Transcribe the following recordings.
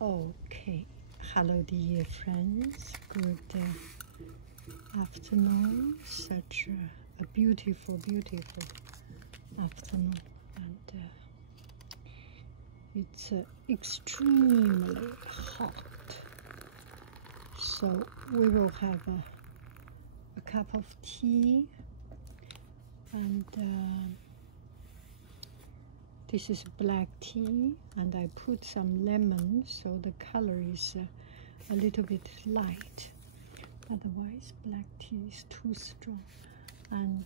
Okay, hello dear friends, good afternoon. Such a beautiful afternoon, and it's extremely hot, so we will have a cup of tea, and this is black tea, and I put some lemon so the color is a little bit light. Otherwise, black tea is too strong. And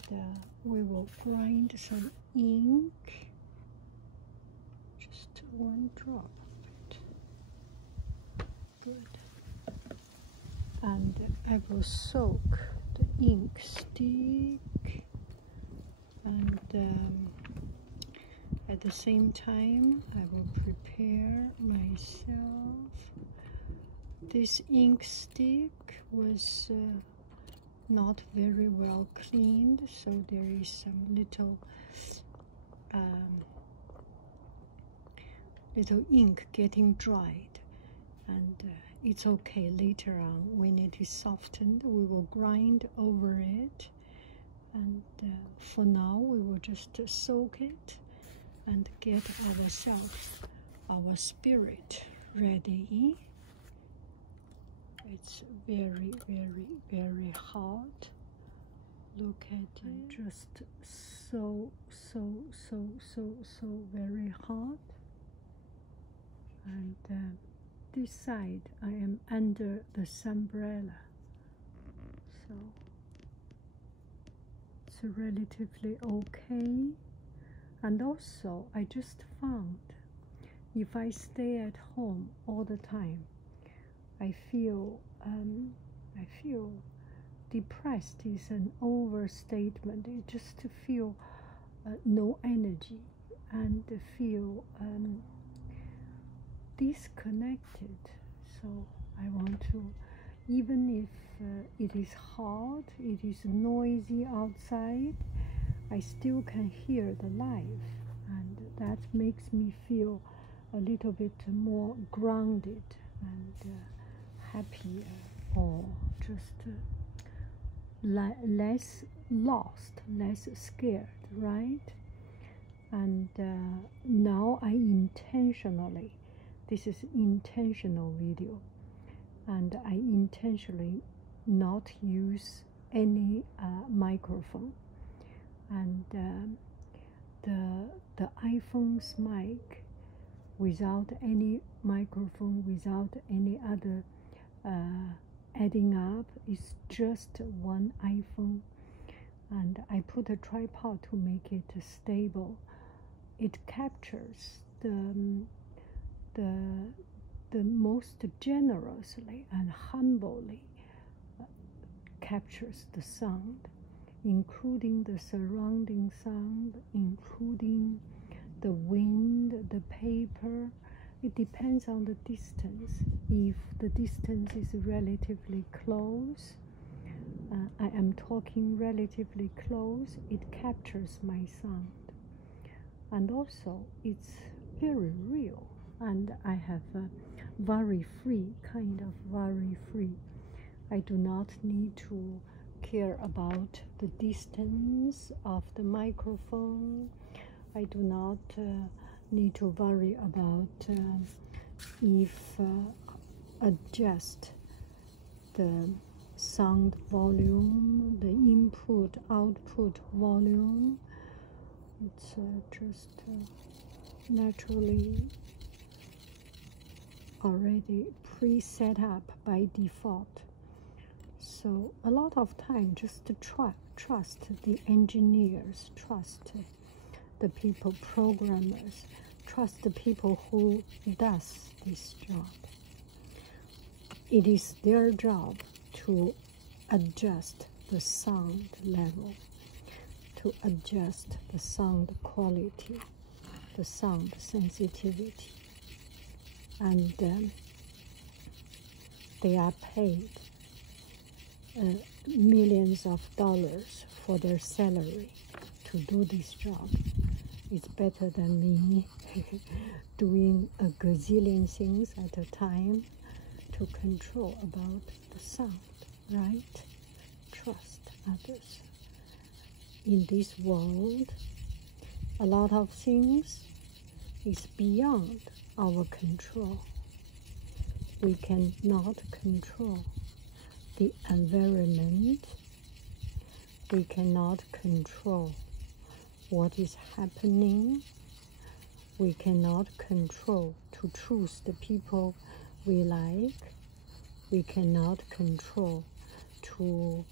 we will grind some ink, just one drop of it. Good. And I will soak the ink stick, and at the same time, I will prepare myself. This ink stick was not very well cleaned, so there is some little ink getting dried, and it's okay. Later on, when it is softened, we will grind over it, and for now, we will just soak it and get ourselves, our spirit ready. It's very hot. Look at it, just so very hot. And this side I am under the umbrella, so it's relatively okay. And also, I just found if I stay at home all the time, I feel depressed is an overstatement. I just feel no energy and feel disconnected. So I want to, even if it is hot, it is noisy outside, I still can hear the life, and that makes me feel a little bit more grounded and happier, or just less lost, less scared, right? And now I intentionally, this is intentional video, and I intentionally not use any microphone. And the iPhone's mic, without any microphone, without any other adding up, is just one iPhone. And I put a tripod to make it stable. It captures the most generously and humbly captures the sound, including the surrounding sound, including the wind, the paper. It depends on the distance. If the distance is relatively close, I am talking relatively close, it captures my sound. And also, it's very real. And I have a worry-free, kind of worry-free. I do not need to care about the distance of the microphone. I do not need to worry about if adjust the sound volume, the input output volume. It's just naturally already pre-set up by default. So a lot of time just to trust the engineers, trust the people, programmers, trust the people who does this job. It is their job to adjust the sound level, to adjust the sound quality, the sound sensitivity. And they are paid millions of dollars for their salary to do this job. It's better than me doing a gazillion things at a time to control about the sound, right? Trust others. In this world, a lot of things is beyond our control. We cannot control the environment. We cannot control what is happening. We cannot control to choose the people we like. We cannot control to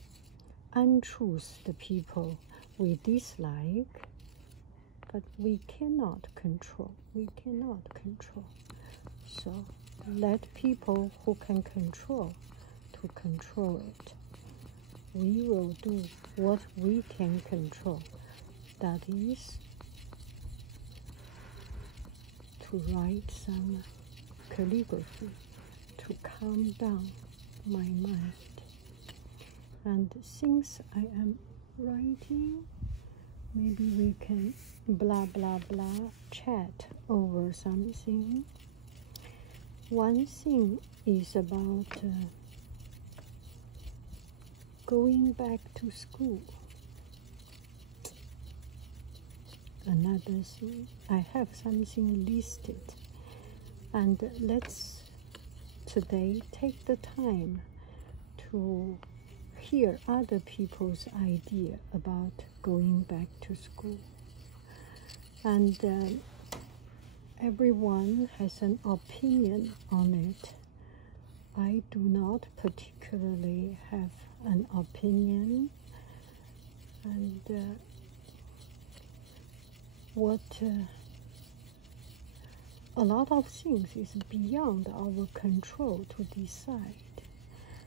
unchoose the people we dislike. But we cannot control. We cannot control. So let people who can control to control it. We will do what we can control. That is to write some calligraphy to calm down my mind. And since I am writing, maybe we can blah blah blah chat over something. One thing is about going back to school. Another thing, I have something listed, and let's today take the time to hear other people's idea about going back to school. And everyone has an opinion on it. I do not particularly have an opinion, and a lot of things is beyond our control to decide,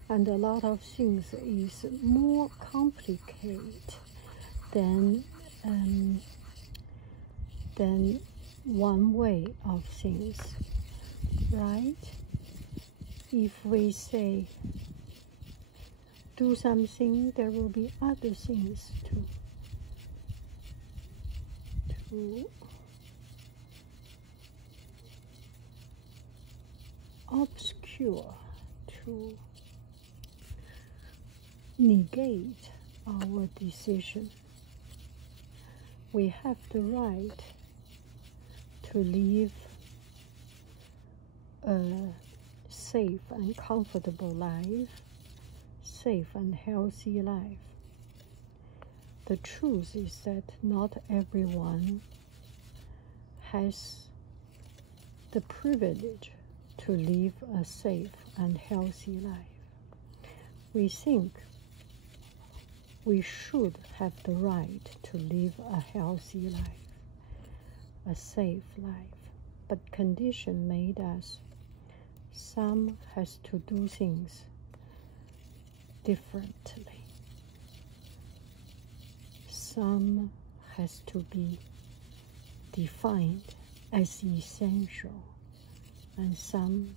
and a lot of things is more complicated than one way of things, right? If we say do something, there will be other things to obscure, to negate our decision. We have the right to live a safe and comfortable life, safe and healthy life. The truth is that not everyone has the privilege to live a safe and healthy life. We think we should have the right to live a healthy life, a safe life, but condition made us. Some has to do things differently. Some has to be defined as essential, and some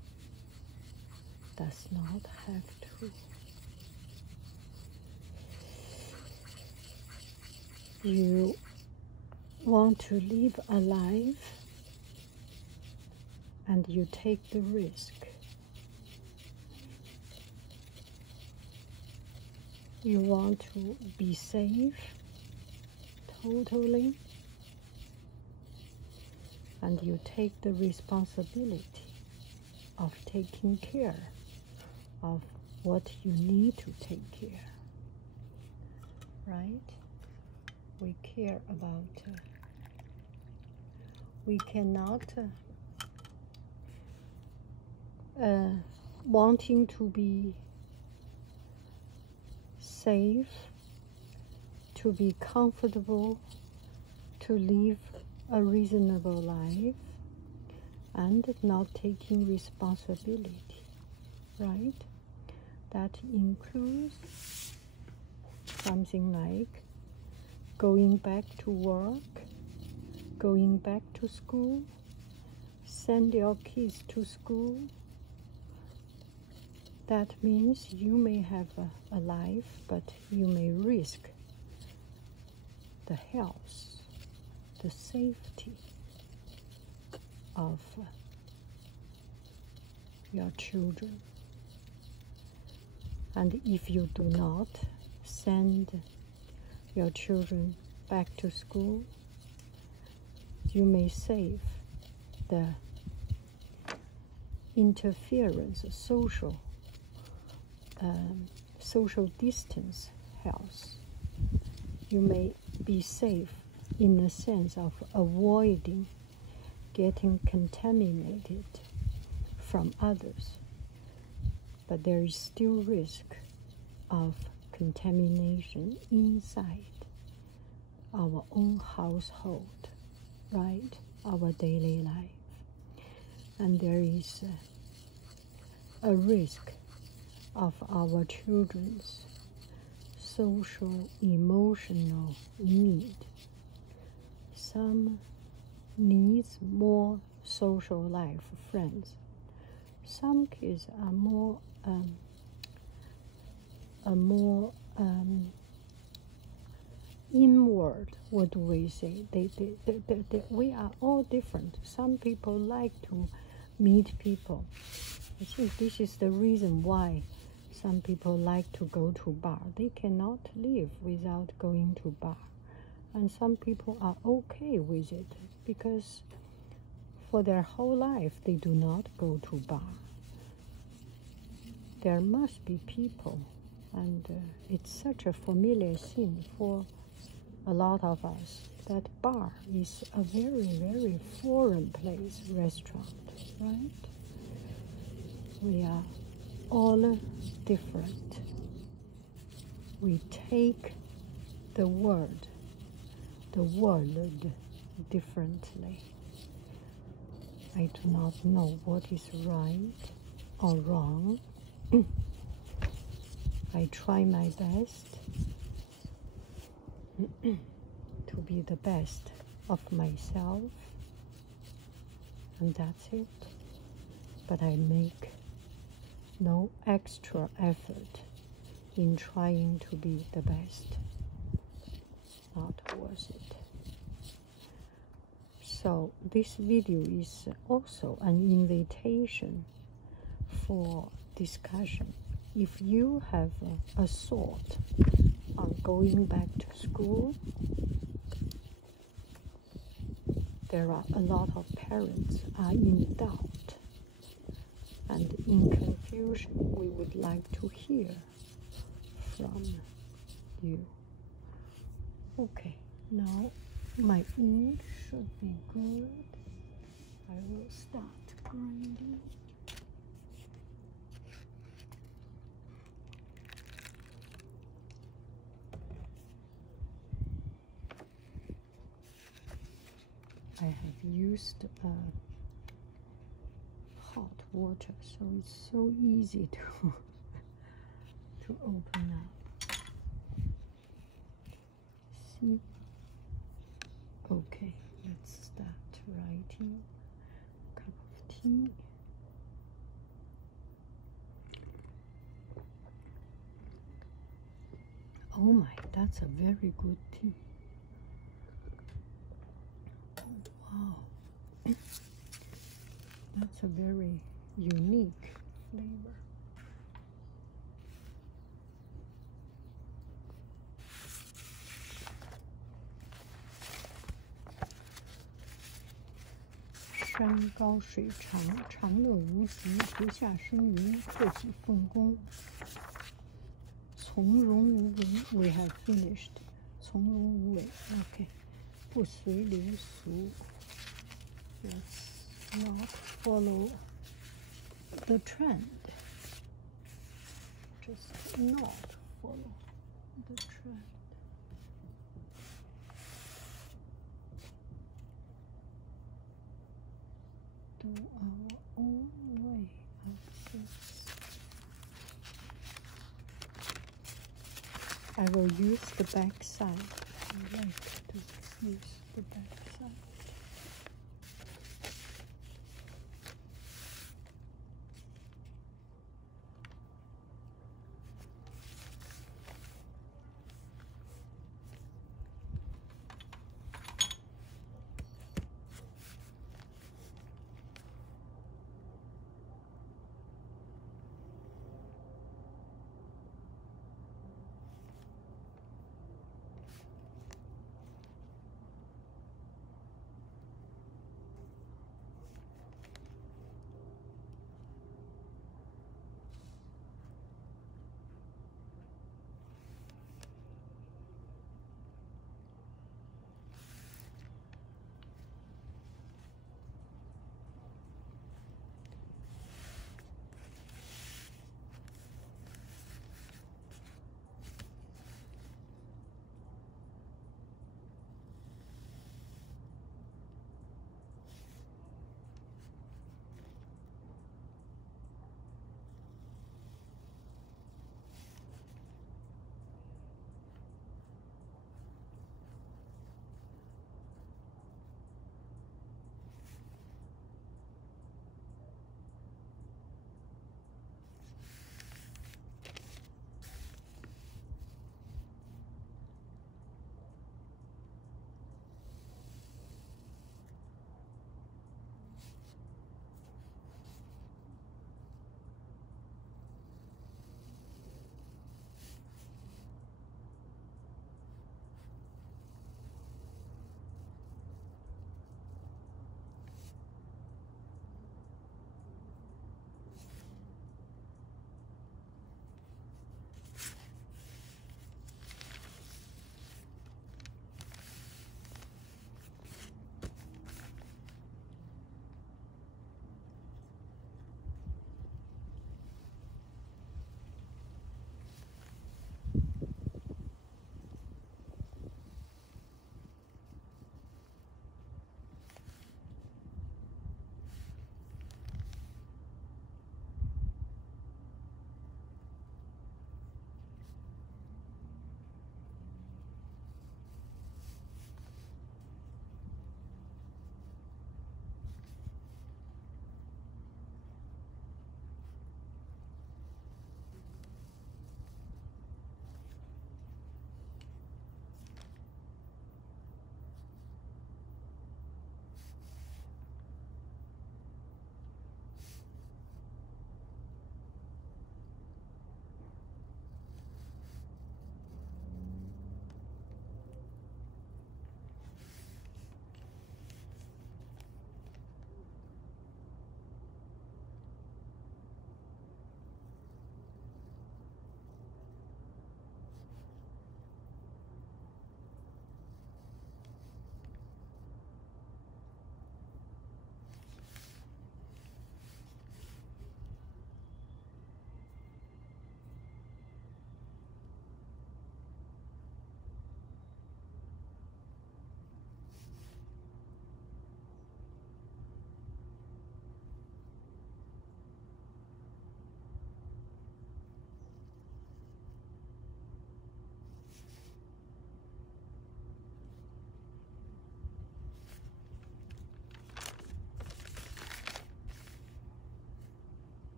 does not have to. You want to live a life, and you take the risk. You want to be safe totally, and you take the responsibility of taking care of what you need to take care, right? We care about, we cannot wanting to be safe, to be comfortable, to live a reasonable life, and not taking responsibility, right? That includes something like going back to work, going back to school, send your kids to school. That means you may have a life, but you may risk the health, the safety of your children. And if you do not send your children back to school, you may save the interference, social distance health. You may be safe in the sense of avoiding getting contaminated from others, but there is still risk of contamination inside our own household, right? Our daily life. And there is a risk of our children's social, emotional need. Some needs more social life, friends. Some kids are more inward. What do we say? We are all different. Some people like to meet people. I think this is the reason why some people like to go to bar. They cannot live without going to bar. And some people are okay with it because for their whole life they do not go to bar. There must be people, and it's such a familiar thing for a lot of us that bar is a very, very foreign place, restaurant, right? We are all different. We take the world differently. I do not know what is right or wrong. I try my best to be the best of myself, and that's it. But I make no extra effort in trying to be the best. Not worth it. So this video is also an invitation for discussion. If you have a thought on going back to school, there are a lot of parents are in doubt and in confusion. We would like to hear from you. Okay, now my ink should be good. I will start grinding. I have used hot water, so it's so easy to open up. See? Okay, let's start writing. Cup of tea. Oh my, that's a very good tea. Wow, that's a very unique flavor.山高水长，长乐无极，不下生云，克己奉公。从容无为 ，we have finished。从容无为 ，OK。不随流俗 ，let's not follow the trend. Just not follow the trend. Do our own way of this. I will use the back side. I like to use the back side.